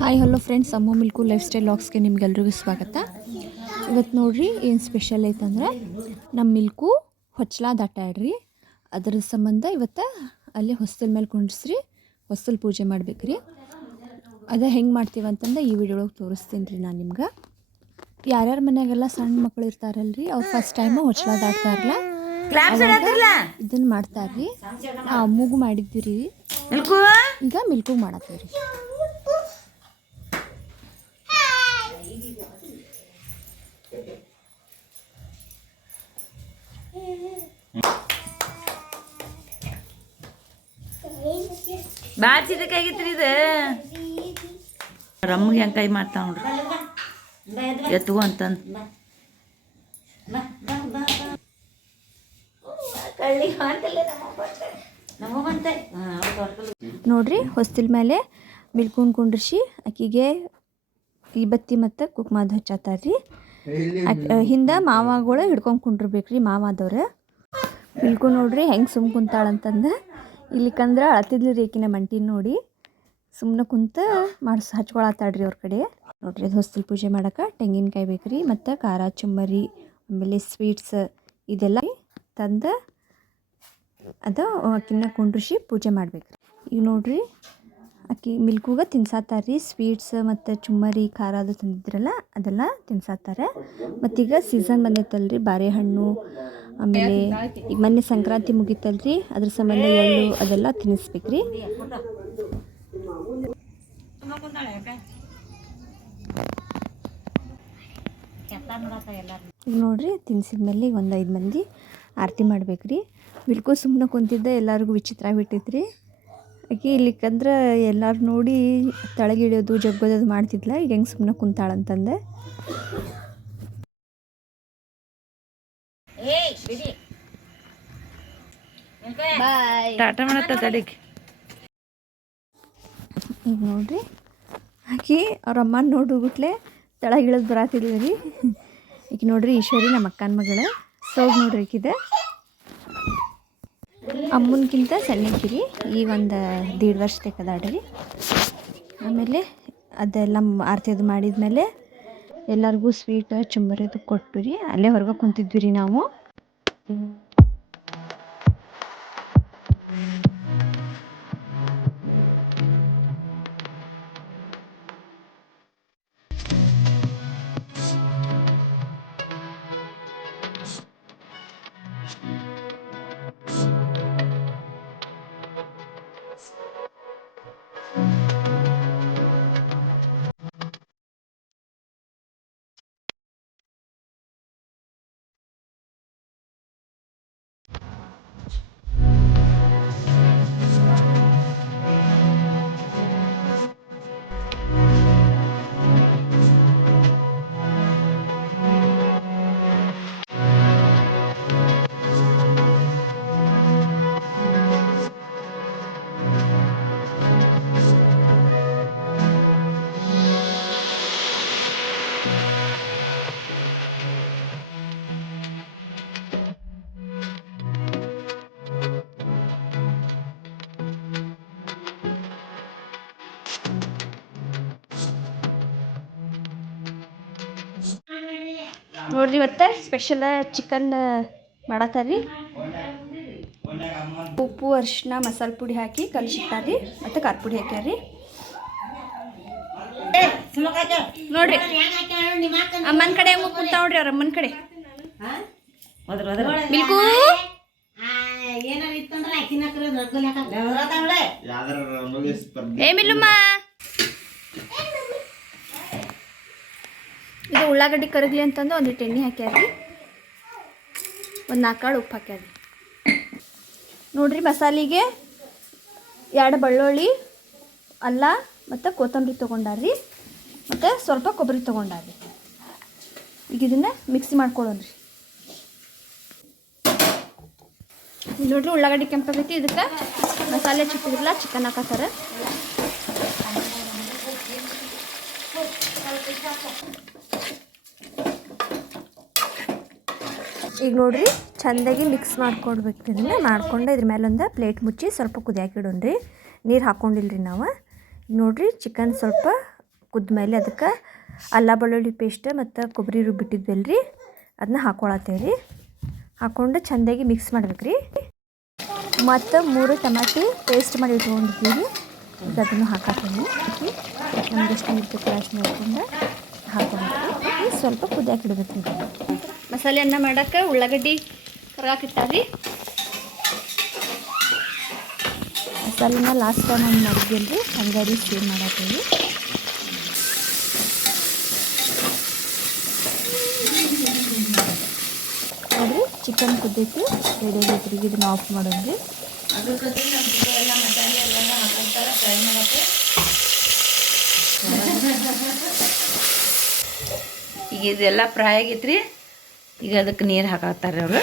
Hi hello friends ಅಮ್ಮ milk life style ಲಾಗ್ಸ್ಗೆ ನಿಮ್ಗೆಲ್ರಿಗೂ ಸ್ವಾಗತ. ಇವತ್ತು ನೋಡಿರಿ ಏನು ಸ್ಪೆಷಲ್ ಐತಂದ್ರೆ ನಮ್ಮ ಮಿಲ್ಕು ಹೊಚ್ಚಲ ದಾಟಾಡ್ರಿ ಅದ್ರ ಸಂಬಂಧ ಇವತ್ತು ಅಲ್ಲಿ ಹೊಸ್ತಲ ಮೇಲೆ ಕುಂಡ್ಸ್ರಿ ಹೊಸ್ತಲ್ ಪೂಜೆ ಮಾಡ್ಬೇಕ್ರಿ. ಅದ ಹೆಂಗೆ ಮಾಡ್ತೀವಿ ಅಂತಂದ್ರೆ ಈ ವಿಡಿಯೋ ಒಳಗೆ ತೋರಿಸ್ತೀನಿ ರೀ ನಾನು ನಿಮ್ಗೆ. ಯಾರ್ಯಾರ ಮನೆಯಾಗೆಲ್ಲ ಸಣ್ಣ ಮಕ್ಕಳು ಇರ್ತಾರಲ್ರಿ ಅವ್ರು ಫಸ್ಟ್ ಟೈಮು ಹೊಚ್ಲ ದಾಟ್ತಾರಲ್ಲ ಇದನ್ನು ಮಾಡ್ತಾರ್ರಿ. ಆ ಅಮ್ಮಗೂ ಮಾಡಿದ್ವಿ ರೀ ನಿಲ್ಕು ಈಗ ಮಿಲ್ಕು ಮಾಡತ್ತೀವಿ ರೀ ಭಾಳ ಚಿದಕಾಗಿತ್ರಿ ಇದು? ರಮ್ಮಗೆ ಹೆಂಗೆ ಕೈ ಮಾಡ್ತಾವ ನೋಡ್ರಿ. ಎತ್ತು ಅಂತಂದು. ನೋಡ್ರಿ, ಹೊಸ್ತಿಲ್ ಮೇಲೆ ಮಿಲ್ಕೊಂಡು ಕುಂಡ್ರಿಸಿ ಆಕಿಗೆ ಈ ಬತ್ತಿ ಮತ್ತು ಕುಕ್ಮಾದ ಹಚ್ಚತ್ತಾರ್ರಿ ಹಿಂದೆ ಮಾವಗಳು ಹಿಡ್ಕೊಂಡು ಕುಂಡ್ರಬೇಕ್ರಿ ಮಾವಾದವ್ರು. ಮಿಲ್ಕು ನೋಡ್ರಿ ಹೆಂಗೆ ಸುಮ್ ಕುಂತಾಳಂತಂದು. ಇಲ್ಲಿಕಂದ್ರೆ ಅಳತಿದ್ಲು ರೀ ಆಕಿನ ಮಂಟಿನ ನೋಡಿ. ಸುಮ್ಮನೆ ಕುಂತ ಮಾಡಿಸ್ ಹಚ್ಕೊಳತ್ತಾಡ್ರಿ ಅವ್ರ ಕಡೆ. ನೋಡ್ರಿ ಅದು ಹೊಸ್ತಿಲ್ ಪೂಜೆ ಮಾಡಕ್ಕೆ ತೆಂಗಿನಕಾಯಿ ಬೇಕ್ರಿ ಮತ್ತು ಖಾರ, ಚುಮ್ಮರಿ, ಆಮೇಲೆ ಸ್ವೀಟ್ಸ್ ಇದೆಲ್ಲ ತಂದು ಅದು ಅಕ್ಕಿನ ಕುಂಡ್ರಿಸಿ ಪೂಜೆ ಮಾಡ್ಬೇಕ್ರಿ. ಈಗ ನೋಡ್ರಿ ಅಕ್ಕಿ ಮಿಲ್ಕುಗ ತಿನ್ಸಾತಾರ್ರಿ. ಸ್ವೀಟ್ಸ್ ಮತ್ತು ಚುಮ್ಮರಿ, ಖಾರ ಅದು ತಂದಿದ್ರಲ್ಲ ಅದೆಲ್ಲ ತಿನ್ಸಾತಾರೆ. ಮತ್ತೀಗ ಸೀಸನ್ ಬಂದೈತಲ್ರಿ. ಬಾರೆಹಣ್ಣು ಆಮೇಲೆ ಈಗ ಮೊನ್ನೆ ಸಂಕ್ರಾಂತಿ ಮುಗಿತಲ್ರಿ? ಅದ್ರ ಸಂಬಂಧ ಎಳ್ಳು ಅದೆಲ್ಲ ತಿನ್ನಿಸ್ಬೇಕ್ರಿ. ನೋಡ್ರಿ, ತಿನ್ಸಿದ್ಮೇಲೆ ಈಗ ಒಂದು ಐದು ಮಂದಿ ಆರತಿ ಮಾಡ್ಬೇಕ್ರಿ. ಬಿಲ್ಕುಲ್ ಸುಮ್ಮನೆ ಕುಂತಿದ್ದ ಎಲ್ಲರಿಗೂ ವಿಚಿತ್ರ ಆಗ್ಬಿಟ್ಟೈತ್ರಿ. ಆಕೆ ಇಲ್ಲಿಕಂದ್ರೆ ಎಲ್ಲರೂ ನೋಡಿ ತಳಗಿಳಿಯೋದು, ಜಗ್ಗೋದು ಮಾಡ್ತಿದ್ಲ. ಈಗ ಹೆಂಗೆ ಸುಮ್ಮನೆ ಕುಂತಾಳಂತಂದೆ. ಟಾಟಾ ಮಾಡತ್ತ ತಡಿಗೆ ಈಗ ನೋಡ್ರಿ ಆಕಿ ಅವ್ರ ಅಮ್ಮನ ನೋಡುಗುಟ್ಲೆ ತಳಗಿಳದ್ ಬರಾತಿದ್ವಿ ರೀ ಈಗ ನೋಡ್ರಿ ಈಶ್ವರಿ ನಮ್ಮ ಅಕ್ಕನ ಮಗಳು. ಸೋಗ್ ನೋಡ್ರಿ ಈಕಿದೆ. ಅಮ್ಮನ್ಕಿಂತ ಸಣ್ಣಕ್ಕಿರಿ. ಈಗ ಒಂದು ದೀಡ್ ವರ್ಷ ತೆಕ್ಕದಾಡ್ರಿ ಆಮೇಲೆ ಅದೆಲ್ಲ ಆರತಿ ಅದು ಮಾಡಿದ್ಮೇಲೆ ಎಲ್ಲರಿಗೂ ಸ್ವೀಟ್ ಚುಂಬರಿ ಅದು ಕೊಟ್ಟು ರೀ ಅಲ್ಲೇ ಹೊರಗೆ ಕುಂತಿದ್ವಿ ರೀ ನಾವು. Mm-hmm. ನೋಡ್ರಿ ಇವತ್ತು ಸ್ಪೆಷಲ್ ಚಿಕನ್ ಮಾಡತ್ತಾರ್ರಿ ಉಪ್ಪು ಅರಿಶಿನ ಮಸಾಲೆ ಪುಡಿ ಹಾಕಿ ಕಲಿಸಿಟ್ಟಾರ್ರಿ. ಮತ್ತು ಖಾರ ಪುಡಿ ಹಾಕ್ಯಾರ್ರಿ ನೋಡ್ರಿ. ಅಮ್ಮನ ಕಡೆ ಹೆಂಗ್ ಕುಂತ ನೋಡ್ರಿ ಅವ್ರ ಅಮ್ಮನ ಕಡೆ. ಬಿಲ್ಕು ಏ ಮಿಲ್ಲುಮ್ಮ ಇದು ಉಳ್ಳಾಗಡ್ಡಿ ಕರಗ್ಲಿ ಅಂತಂದು ಒಂದಿಟ್ಟು ಎಣ್ಣೆ ಹಾಕ್ಯಾರಿ ಒಂದು ನಾಲ್ಕಾಳು ಉಪ್ಪು ಹಾಕ್ಯಾರಿ ನೋಡ್ರಿ ಮಸಾಲಿಗೆ ಎರಡು ಬೆಳ್ಳುಳ್ಳಿ, ಅಲ್ಲ ಮತ್ತು ಕೊತ್ತಂಬರಿ ತೊಗೊಂಡಾರ್ರಿ. ಮತ್ತು ಸ್ವಲ್ಪ ಕೊಬ್ಬರಿ ತೊಗೊಂಡಾರ್ರಿ. ಈಗ ಇದನ್ನ ಮಿಕ್ಸಿ ಮಾಡ್ಕೊಳ್ಳೋಣ್ರಿ ನೋಡ್ರಿ ಉಳ್ಳಾಗಡ್ಡಿ ಕೆಂಪಾಗೈತಿ ಇದಕ್ಕೆ ಮಸಾಲೆ ಚಿಕ್ಕಿದ್ರಲ್ಲ ಚಿಕನ್ ಹಾಕತ್ತಾರ. ಈಗ ನೋಡಿರಿ, ಚಂದಾಗಿ ಮಿಕ್ಸ್ ಮಾಡ್ಕೊಡ್ಬೇಕು ಇದನ್ನ. ಮಾಡ್ಕೊಂಡು ಇದ್ರ ಮೇಲೆ ಒಂದು ಪ್ಲೇಟ್ ಮುಚ್ಚಿ ಸ್ವಲ್ಪ ಕುದಿಯಾಕಿಡೋಣ್ರಿ ನೀರು ಹಾಕೊಂಡಿಲ್ರಿ ನಾವು. ನೋಡ್ರಿ ಚಿಕನ್ ಸ್ವಲ್ಪ ಕುದ್ಮೇಲೆ ಅದಕ್ಕೆ ಅಲ್ಲ ಬೆಳ್ಳುಳ್ಳಿ ಪೇಸ್ಟ್ ಮತ್ತು ಕೊಬ್ಬರಿ ರುಬ್ಬಿಟ್ಟಿದ್ವಲ್ಲ ರೀ ಅದನ್ನ ಹಾಕ್ಕೊಳತ್ತೇವೆ ರೀ ಹಾಕ್ಕೊಂಡು ಚೆಂದಾಗಿ ಮಿಕ್ಸ್ ಮಾಡ್ಬೇಕು ರೀ ಮತ್ತು ಮೂರು ಟಮಾಟಿ ಪೇಸ್ಟ್ ಮಾಡಿ ಇಟ್ಕೊಂಡಿದ್ದೀವಿ. ಅದನ್ನು ಹಾಕಾಕೊಂಡು ನಮ್ಗೆ ಎಷ್ಟು ಅಷ್ಟು ನೋಡ್ಕೊಂಡು. ಹಾಕ್ಕೊಬೇಕು ಸ್ವಲ್ಪ ಕುದಿಯಾಕೆ ಇಡಬೇಕು ಮಸಾಲೆ ಅನ್ನ ಮಾಡಕ್ಕೆ ಉಳ್ಳಾಗಡ್ಡಿ ಕರ್ಗಾಕಿಟ್ಟಾರಿ ಮಸಾಲೆನ ಲಾಸ್ಟ್ ಟೈಮ್ ಒಂದು ಮಾಡಿದ್ವಿ ರೀ ಹಂಗಾಗಿ ಸೇವ್ ಮಾಡತ್ತೀವಿ. ನೋಡ್ರಿ ಚಿಕನ್ ಕುದ್ದೈತಿ ರೆಡಿ ಆಗೈತ್ರಿ ಎಲ್ಲ ಹಾಕೊಂತಾರೆ ಫ್ರೈ ಮಾಡೋಣ್ರಿ ಈಗ ಇದೆಲ್ಲ ಫ್ರೈ ಆಗೈತ್ರಿ. ಈಗ ಅದಕ್ಕೆ ನೀರು ಹಾಕತ್ತಾರೆ ಅವರು.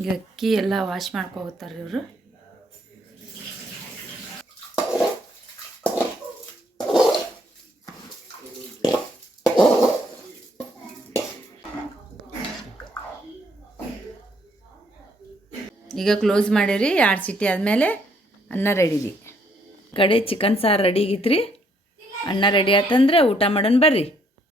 ಈಗ ಅಕ್ಕಿ ಎಲ್ಲ ವಾಶ್ ಮಾಡ್ಕೋತಾರೆ ಇವರು ಈಗ ಕ್ಲೋಸ್ ಮಾಡಿರಿ ಎರಡು ಸಿಟಿ ಆದಮೇಲೆ ಅನ್ನ ರೆಡಿ ರೀ. ಕಡೆ ಚಿಕನ್ ಸಾರು ರೆಡಿ ಆಗೈತ್ರಿ. ಅನ್ನ ರೆಡಿ ಆತಂದ್ರೆ ಊಟ ಮಾಡೋಣ ಬರ್ರಿ.